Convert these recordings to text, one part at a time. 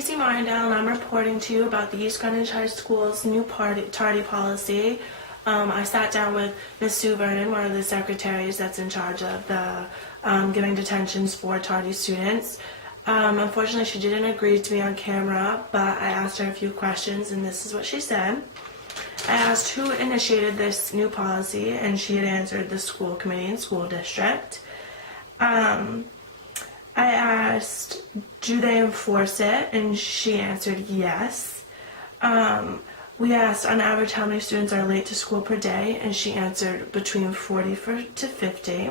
Casey Martindale, and I'm reporting to you about the East Greenwich High School's new tardy policy. I sat down with Ms. Sue Vernon, one of the secretaries that's in charge of the giving detentions for tardy students. Unfortunately, she didn't agree to be on camera, but I asked her a few questions, and this is what she said. I asked who initiated this new policy, and she had answered the school committee and school district. I asked, do they enforce it? And she answered yes. We asked, on average, how many students are late to school per day? And she answered between 40 to 50.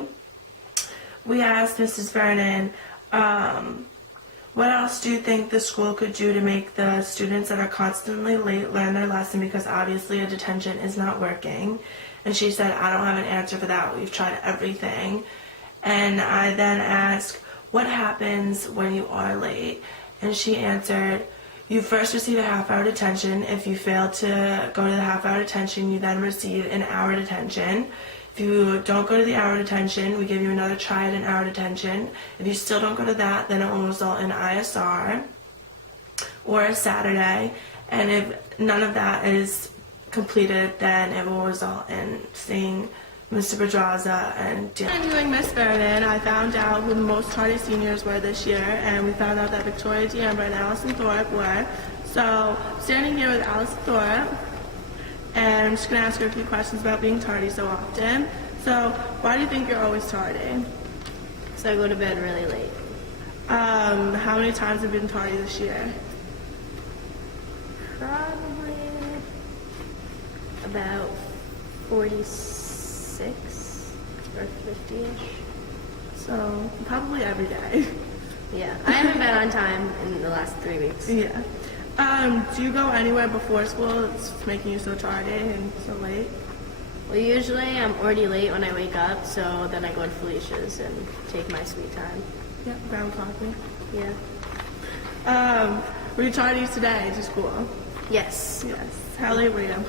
We asked Mrs. Vernon, what else do you think the school could do to make the students that are constantly late learn their lesson, because obviously a detention is not working? And she said, I don't have an answer for that. We've tried everything. And I then asked, what happens when you are late? And she answered, you first receive a half-hour detention. If you fail to go to the half-hour detention, you then receive an hour detention. If you don't go to the hour detention, we give you another try at an hour detention. If you still don't go to that, then it will result in ISR or a Saturday. And if none of that is completed, then it will result in seeing Mr. Pedraza and interviewing Miss Vernon. I found out who the most tardy seniors were this year, and we found out that Victoria D'Ambra and Allison Thorpe were. So, standing here with Allison Thorpe, and I'm just going to ask her a few questions about being tardy so often. So, why do you think you're always tardy? So I go to bed really late. How many times have you been tardy this year? Probably about 46 or 50-ish. So, probably every day. Yeah, I haven't been on time in the last 3 weeks. Yeah. Do you go anywhere before school that's making you so tardy and so late? Well, usually I'm already late when I wake up, so then I go to Felicia's and take my sweet time. Yeah, brown coffee. Yeah. Were you tardy today to school? Yes. Yes. How late were you?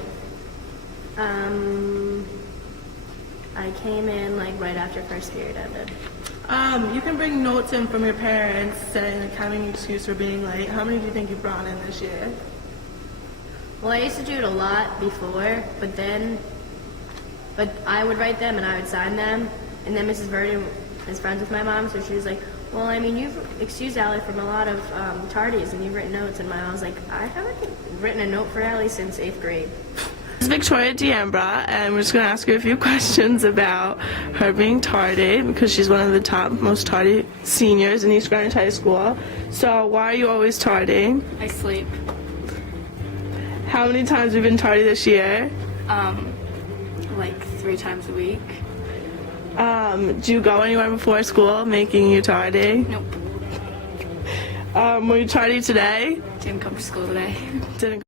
I came in like right after first period ended. You can bring notes in from your parents saying, like, having an excuse for being late. How many do you think you brought in this year? Well, I used to do it a lot before, but I would write them and I would sign them, and then Mrs. Vernon is friends with my mom, so she was like, well, I mean, you've excused Allie from a lot of tardies, and you've written notes, and my mom was like, I haven't written a note for Allie since 8th grade. This is Victoria D'Ambra, and we're just going to ask her a few questions about her being tardy, because she's one of the top most tardy seniors in East Greenwich High School. So, why are you always tardy? I sleep. How many times have you been tardy this year? Like 3 times a week. Do you go anywhere before school, making you tardy? Nope. Were you tardy today? Didn't come to school today. Didn't.